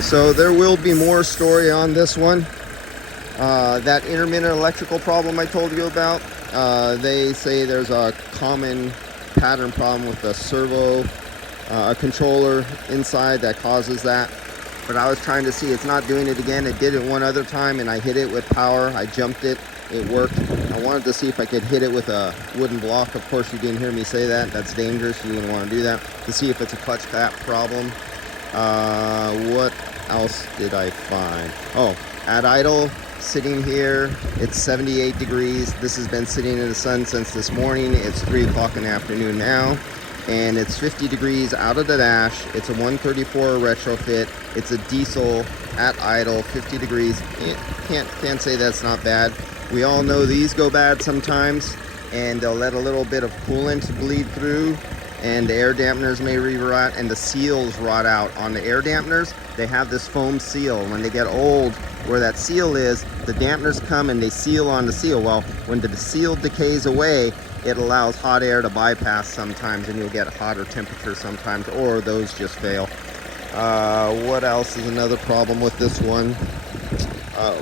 So there will be more story on this one. That intermittent electrical problem I told you about, they say there's a common pattern problem with the servo a controller inside that causes that. But I was trying to see, it's not doing it again. It did it one other time and I hit it with power. I jumped it, it worked. I wanted to see if I could hit it with a wooden block. Of course, you didn't hear me say that. That's dangerous. You wouldn't want to do that. To see if it's a clutch cap problem. What else did I find? Oh, at idle, sitting here, it's 78 degrees. This has been sitting in the sun since this morning. It's 3 o'clock in the afternoon now. And it's 50 degrees out of the dash. It's a 134 retrofit. It's a diesel at idle, 50 degrees. Can't say that's not bad. We all know these go bad sometimes, and they'll let a little bit of coolant bleed through, and the air dampeners may re-rot, and the seals rot out. On the air dampeners, they have this foam seal. When they get old, where that seal is, the dampeners come and they seal on the seal. Well, when the seal decays away, it allows hot air to bypass sometimes, and you'll get hotter temperature sometimes, or those just fail. What else is another problem with this one?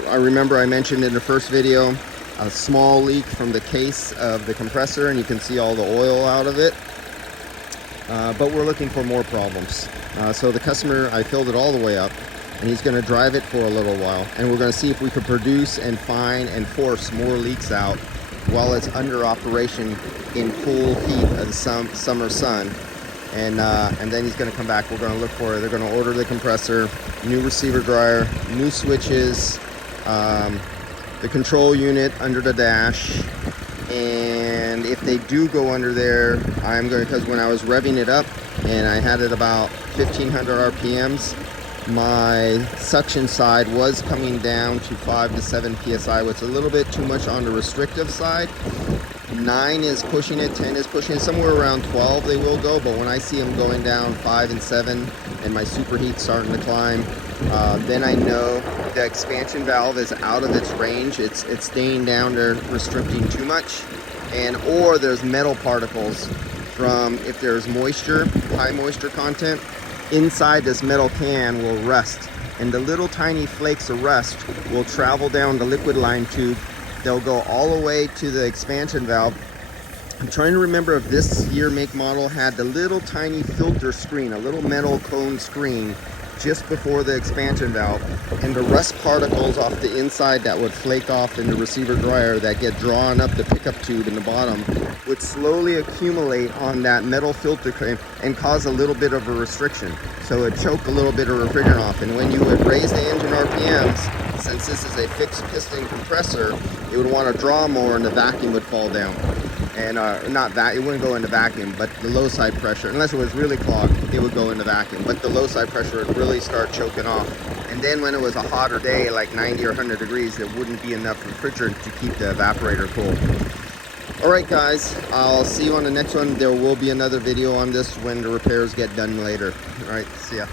I remember I mentioned in the first video a small leak from the case of the compressor, and you can see all the oil out of it. But we're looking for more problems. So the customer, I filled it all the way up, and he's going to drive it for a little while, and we're going to see if we can produce and find and force more leaks out while it's under operation in full heat of the summer sun. And then he's going to come back. We're going to look for it. They're going to order the compressor, new receiver dryer, new switches, the control unit under the dash. And if they do go under there, I'm going to, because when I was revving it up and I had it about 1500 RPMs, my suction side was coming down to 5 to 7 psi, which is a little bit too much on the restrictive side. 9 is pushing it, 10 is pushing it, somewhere around 12 they will go. But when I see them going down 5 and 7 and my superheat's starting to climb, then I know the expansion valve is out of its range. It's staying down there, restricting too much, and or there's metal particles from, if there's moisture, high moisture content, inside this metal can will rust, and the little tiny flakes of rust will travel down the liquid line tube. They'll go all the way to the expansion valve. I'm trying to remember if this year make model had the little tiny filter screen, a little metal cone screen just before the expansion valve, and the rust particles off the inside that would flake off in the receiver dryer that get drawn up the pickup tube in the bottom would slowly accumulate on that metal filter crane and cause a little bit of a restriction. So it choke a little bit of refrigerant off, and when you would raise the engine RPMs, since this is a fixed piston compressor, it would want to draw more and the vacuum would fall down. And not that, it wouldn't go into vacuum, but the low side pressure, unless it was really clogged, it would go into vacuum. But the low side pressure would really start choking off. And then when it was a hotter day, like 90 or 100 degrees, there wouldn't be enough refrigerant to keep the evaporator cool. Alright guys, I'll see you on the next one. There will be another video on this when the repairs get done later. Alright, see ya.